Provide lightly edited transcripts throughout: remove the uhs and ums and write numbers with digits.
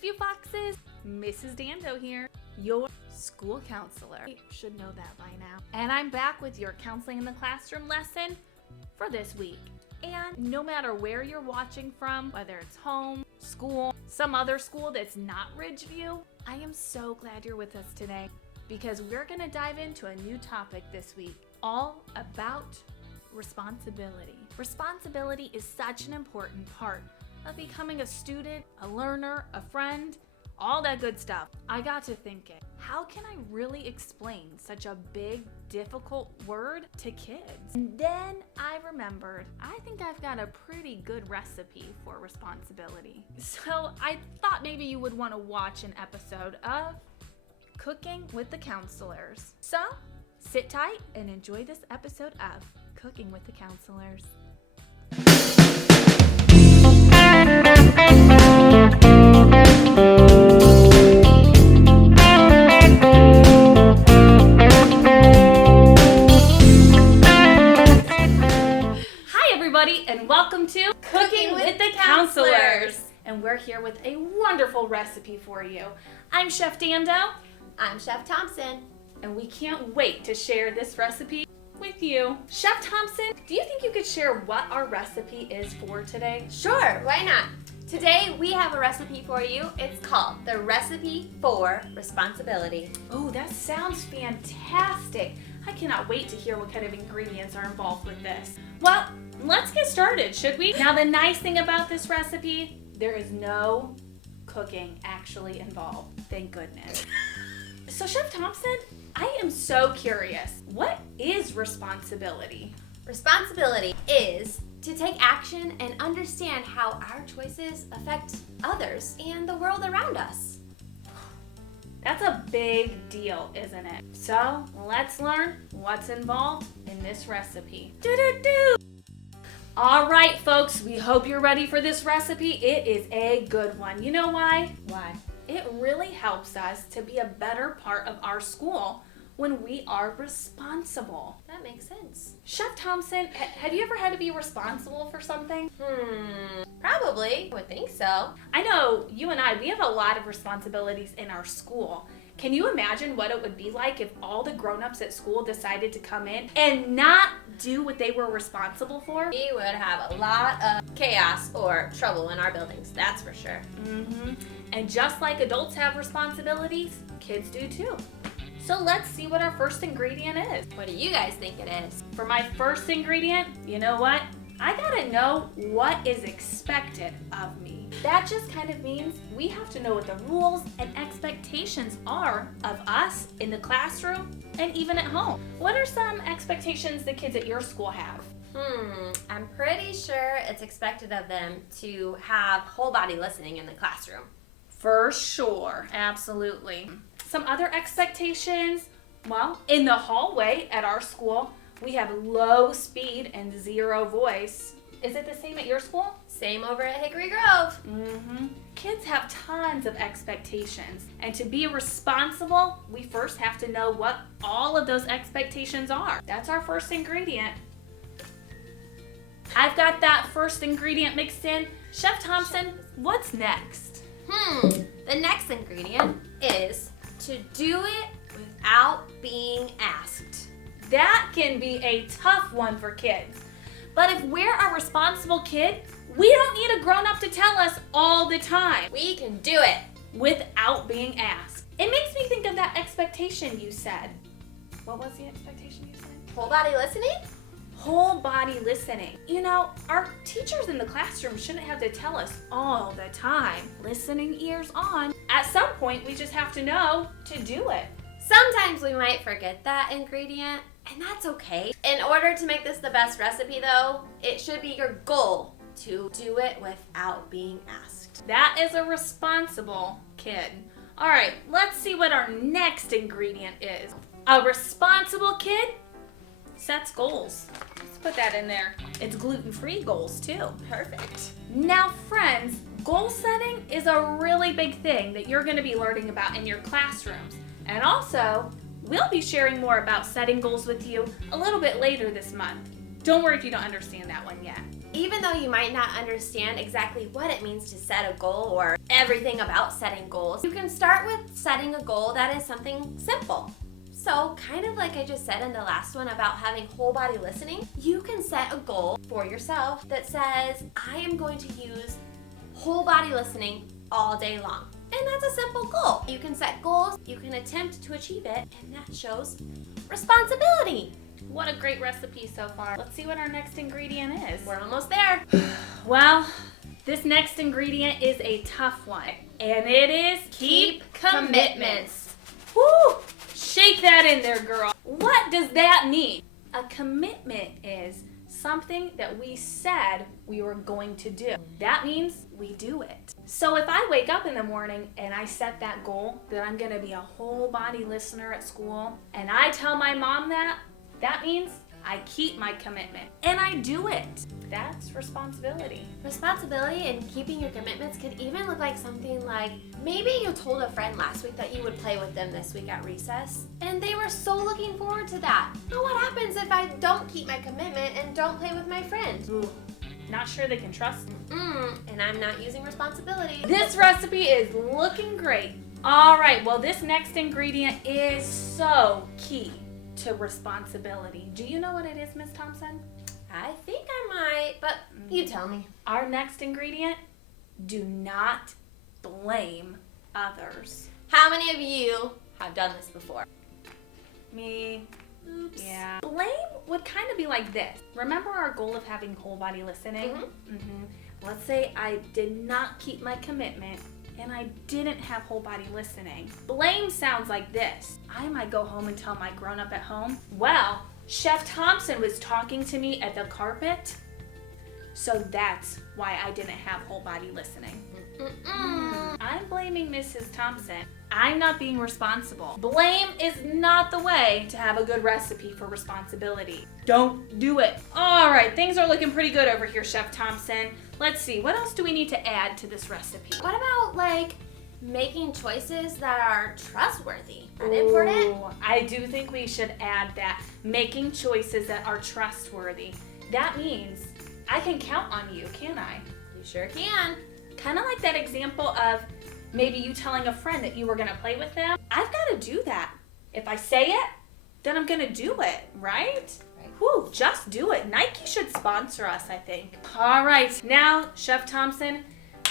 Ridgeview Foxes, Mrs. Dando here, your school counselor. You should know that by now. And I'm back with your Counseling in the Classroom lesson for this week. And no matter where you're watching from, whether it's home, school, some other school that's not Ridgeview, I am so glad you're with us today because we're going to dive into a new topic this week, all about responsibility. Responsibility is such an important part of becoming a student, a learner, a friend, all that good stuff. I got to thinking, how can I really explain such a big, difficult word to kids? And then I remembered, I think I've got a pretty good recipe for responsibility. So I thought maybe you would want to watch an episode of Cooking with the Counselors. So sit tight and enjoy this episode of Cooking with the Counselors. And welcome to Cooking with the Counselors. And we're here with a wonderful recipe for you. I'm Chef Dando. I'm Chef Thompson. And we can't wait to share this recipe with you. Chef Thompson, do you think you could share what our recipe is for today? Sure, why not? Today we have a recipe for you. It's called the Recipe for Responsibility. Oh, that sounds fantastic. I cannot wait to hear what kind of ingredients are involved with this. Well, let's get started, should we? Now, the nice thing about this recipe, there is no cooking actually involved. Thank goodness. So, Chef Thompson, I am so curious. What is responsibility? Responsibility is to take action and understand how our choices affect others and the world around us. That's a big deal, isn't it? So, let's learn what's involved in this recipe. All right, folks, we hope you're ready for this recipe. It is a good one. You know why? Why? It really helps us to be a better part of our school when we are responsible. That makes sense. Chef Thompson, have you ever had to be responsible for something? Probably. I would think so. I know you and we have a lot of responsibilities in our school. Can you imagine what it would be like if all the grown-ups at school decided to come in and not do what they were responsible for? We would have a lot of chaos or trouble in our buildings, that's for sure. And just like adults have responsibilities, kids do too. So let's see what our first ingredient is. What do you guys think it is? For my first ingredient, you know what? I gotta know what is expected of me. That just kind of means we have to know what the rules and expectations are of us in the classroom and even at home. What are some expectations the kids at your school have? I'm pretty sure it's expected of them to have whole body listening in the classroom. For sure, absolutely. Some other expectations, well, in the hallway at our school, we have low speed and zero voice. Is it the same at your school? Same over at Hickory Grove. Kids have tons of expectations. And to be responsible, we first have to know what all of those expectations are. That's our first ingredient. I've got that first ingredient mixed in. Chef Thompson, what's next? The next ingredient is to do it without being asked. That can be a tough one for kids. But if we're a responsible kid, we don't need a grown-up to tell us all the time. We can do it without being asked. It makes me think of that expectation you said. What was the expectation you said? Whole body listening? Whole body listening. You know, our teachers in the classroom shouldn't have to tell us all the time. Listening ears on. At some point, we just have to know to do it. Sometimes we might forget that ingredient, and that's okay. In order to make this the best recipe, though, it should be your goal to do it without being asked. That is a responsible kid. All right, let's see what our next ingredient is. A responsible kid sets goals. Let's put that in there. It's gluten-free goals too. Perfect. Now, friends, goal setting is a really big thing that you're going to be learning about in your classrooms. And also, we'll be sharing more about setting goals with you a little bit later this month. Don't worry if you don't understand that one yet. even though you might not understand exactly what it means to set a goal or everything about setting goals, you can start with setting a goal that is something simple. So, kind of like I just said in the last one about having whole body listening, you can set a goal for yourself that says, I am going to use whole body listening all day long. And that's a simple goal. You can set goals, you can attempt to achieve it, and that shows responsibility. What a great recipe so far. Let's see what our next ingredient is. We're almost there. Well, this next ingredient is a tough one, and it is keep commitments. Woo! Shake that in there, girl. What does that mean? A commitment is something that we said we were going to do. That means we do it. So if I wake up in the morning and I set that goal that I'm going to be a whole body listener at school, and I tell my mom that means I keep my commitment and I do it. That's responsibility. Responsibility and keeping your commitments could even look like something like maybe you told a friend last week that you would play with them this week at recess, and they were so looking forward to that. Now what happens if I don't keep my commitment and don't play with my friend? Ooh, not sure they can trust me. And I'm not using responsibility. This recipe is looking great. All right, well, this next ingredient is so key to responsibility. Do you know what it is, Miss Thompson? I think I might, but you tell me. Our next ingredient, do not blame others. How many of you have done this before? Me. Oops. Yeah. Blame would kind of be like this. Remember our goal of having whole body listening? Let's say I did not keep my commitment and I didn't have whole body listening. Blame sounds like this. I might go home and tell my grown-up at home, well, Chef Thompson was talking to me at the carpet, so that's why I didn't have whole body listening. I'm blaming Mrs. Thompson. I'm not being responsible. Blame is not the way to have a good recipe for responsibility. Don't do it. All right, things are looking pretty good over here, Chef Thompson. Let's see, what else do we need to add to this recipe? What about like making choices that are trustworthy? Is that important? I do think we should add that. Making choices that are trustworthy. That means I can count on you, can I? You sure can. Kind of like that example of maybe you telling a friend that you were going to play with them. I've got to do that. If I say it, then I'm going to do it, right? Whew, just do it. Nike should sponsor us, I think. All right, now, Chef Thompson,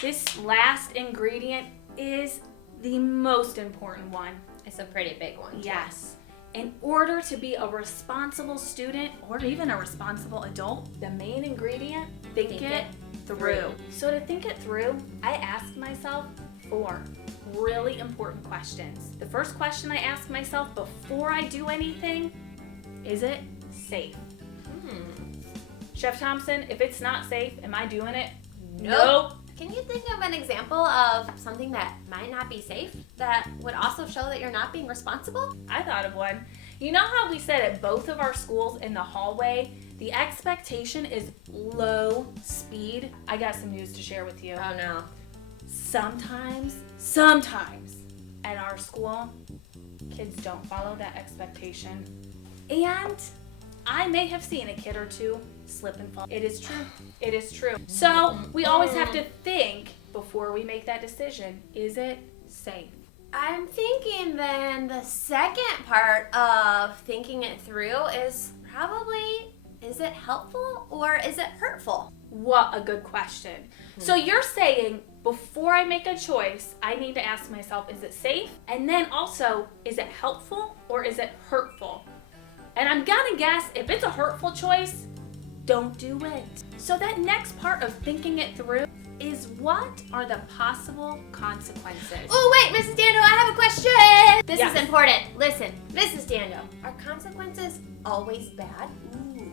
this last ingredient is the most important one. It's a pretty big one. Yes. In order to be a responsible student or even a responsible adult, the main ingredient, think it through. So to think it through, I asked myself 4 really important questions. The first question I ask myself before I do anything, is it safe? Chef Thompson, if it's not safe, am I doing it? Nope. Can you think of an example of something that might not be safe that would also show that you're not being responsible? I thought of one. You know how we said at both of our schools in the hallway, the expectation is low speed? I got some news to share with you. Oh no. Sometimes, at our school, kids don't follow that expectation. And I may have seen a kid or two slip and fall. It is true. It is true. So we always have to think before we make that decision. Is it safe? I'm thinking then the second part of thinking it through is probably, is it helpful or is it hurtful? What a good question. So you're saying before I make a choice, I need to ask myself, is it safe? And then also, is it helpful or is it hurtful? And I'm gonna guess if it's a hurtful choice, don't do it. So that next part of thinking it through is what are the possible consequences? Oh wait, Mrs. Dando, I have a question. This Yes. is important. Listen, Mrs. Dando, are consequences always bad? Ooh.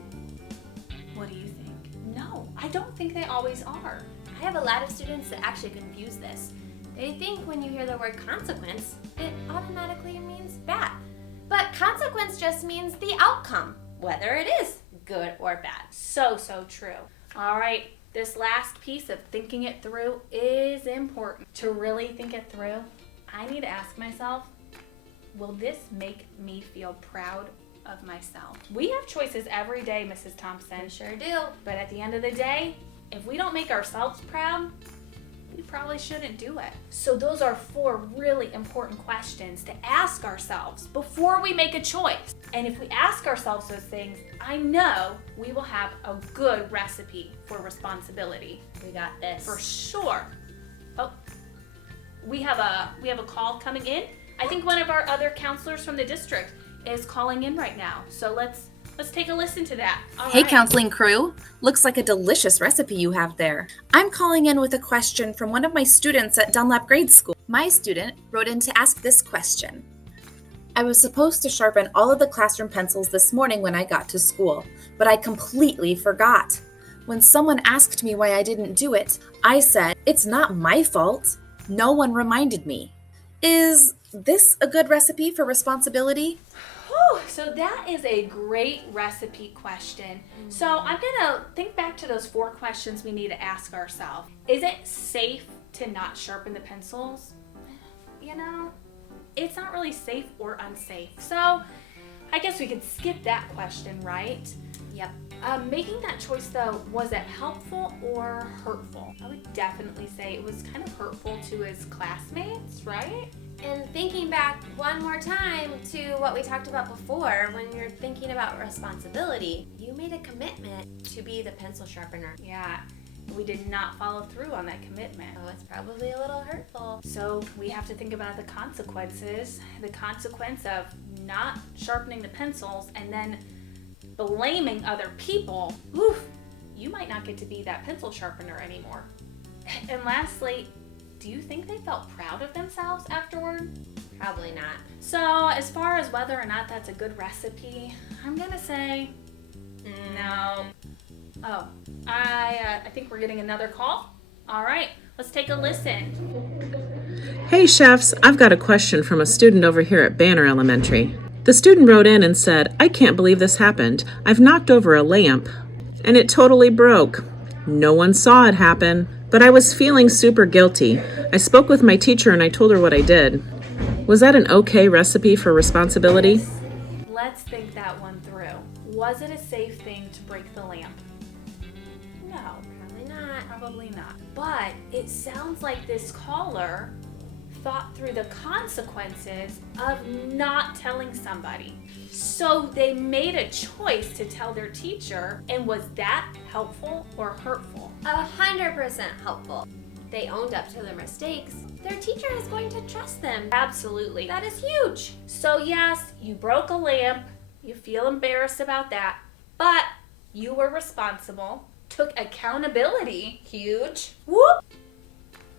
What do you think? No, I don't think they always are. I have a lot of students that actually confuse this. They think when you hear the word consequence, it automatically means bad. But consequence just means the outcome, whether it is good or bad. So true. All right, this last piece of thinking it through is important. To really think it through, I need to ask myself, will this make me feel proud of myself. We have choices every day, Mrs. Thompson. We sure do. But at the end of the day, if we don't make ourselves proud, we probably shouldn't do it. So those are 4 really important questions to ask ourselves before we make a choice. And if we ask ourselves those things, I know we will have a good recipe for responsibility. We got this. For sure. Oh, we have a call coming in. I think one of our other counselors from the district is calling in right now. So let's take a listen to that. All Hey, right. counseling crew. Looks like a delicious recipe you have there. I'm calling in with a question from one of my students at Dunlap Grade School. My student wrote in to ask this question. I was supposed to sharpen all of the classroom pencils this morning when I got to school, but I completely forgot. When someone asked me why I didn't do it, I said, "It's not my fault. No one reminded me." Is this a good recipe for responsibility? Whew, so that is a great recipe question. So I'm gonna think back to those 4 questions we need to ask ourselves. Is it safe to not sharpen the pencils? You know, it's not really safe or unsafe. So I guess we could skip that question, right? Yep. Making that choice though, was it helpful or hurtful? I would definitely say it was kind of hurtful to his classmates, right? And thinking back one more time to what we talked about before, when you're thinking about responsibility, you made a commitment to be the pencil sharpener. Yeah, we did not follow through on that commitment. Oh, it's probably a little hurtful. So we have to think about the consequences. The consequence of not sharpening the pencils and then blaming other people. Oof, you might not get to be that pencil sharpener anymore. And lastly, do you think they felt proud of themselves afterward? Probably not. So as far as whether or not that's a good recipe, I'm gonna say no. Oh, I think we're getting another call. All right, let's take a listen. Hey chefs, I've got a question from a student over here at Banner Elementary. The student wrote in and said, "I can't believe this happened. I've knocked over a lamp and it totally broke. No one saw it happen, but I was feeling super guilty. I spoke with my teacher and I told her what I did. Was that an okay recipe for responsibility?" Let's think that one through. Was it a safe thing to break the lamp? No, Probably not. probably not. But it sounds like this caller thought through the consequences of not telling somebody. So they made a choice to tell their teacher, and was that helpful or hurtful? 100% helpful. They owned up to their mistakes. Their teacher is going to trust them. Absolutely. That is huge. So yes, you broke a lamp, you feel embarrassed about that, but you were responsible, took accountability. Huge. Whoop!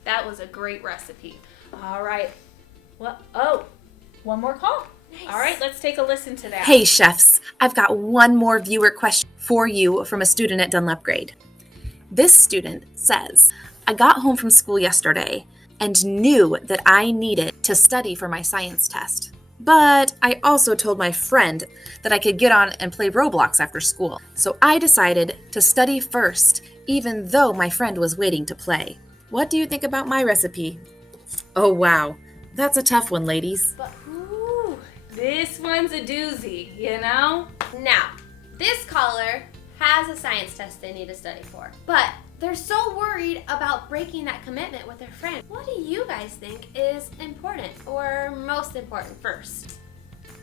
That was a great recipe. All right. Well, oh, one more call. Nice. All right, let's take a listen to that. Hey, chefs. I've got one more viewer question for you from a student at Dunlap Grade. This student says, I got home from school yesterday and knew that I needed to study for my science test. But I also told my friend that I could get on and play Roblox after school. So I decided to study first, even though my friend was waiting to play. What do you think about my recipe? Oh, wow. That's a tough one, ladies. But, ooh, this one's a doozy, you know? Now, this caller has a science test they need to study for, but they're so worried about breaking that commitment with their friend. What do you guys think is important or most important first?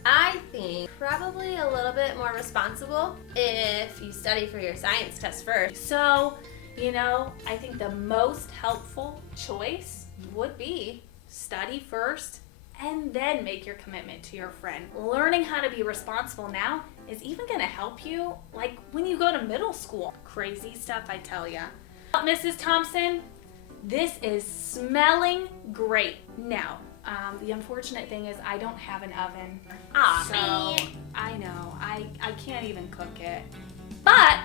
I think probably a little bit more responsible if you study for your science test first. So, you know, I think the most helpful choice would be study first and then make your commitment to your friend. Learning how to be responsible now is even going to help you, like when you go to middle school. Crazy stuff, I tell ya. Mrs. Thompson, this is smelling great. Now, the unfortunate thing is I don't have an oven. Aw, So, man. I know, I can't even cook it. But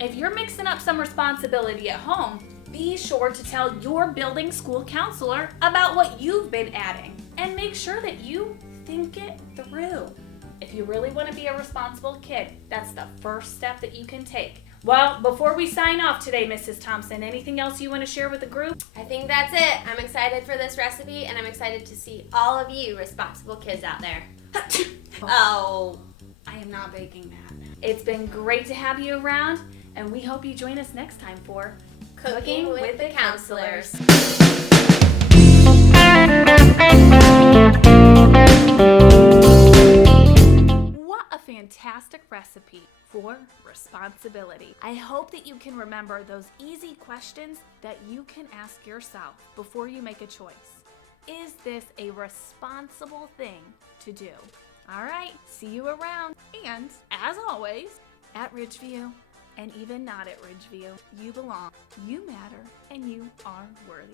if you're mixing up some responsibility at home, be sure to tell your building school counselor about what you've been adding and make sure that you think it through. If you really want to be a responsible kid, that's the first step that you can take. Well, before we sign off today, Mrs. Thompson, anything else you want to share with the group? I think that's it. I'm excited for this recipe and I'm excited to see all of you responsible kids out there. Oh. I I am not baking that. It's been great to have you around, and we hope you join us next time for Cooking with the Counselors. What a fantastic recipe for responsibility. I hope that you can remember those easy questions that you can ask yourself before you make a choice. Is this a responsible thing to do? All right, see you around. And as always, at Ridgeview, and even not at Ridgeview, you belong, you matter, and you are worthy.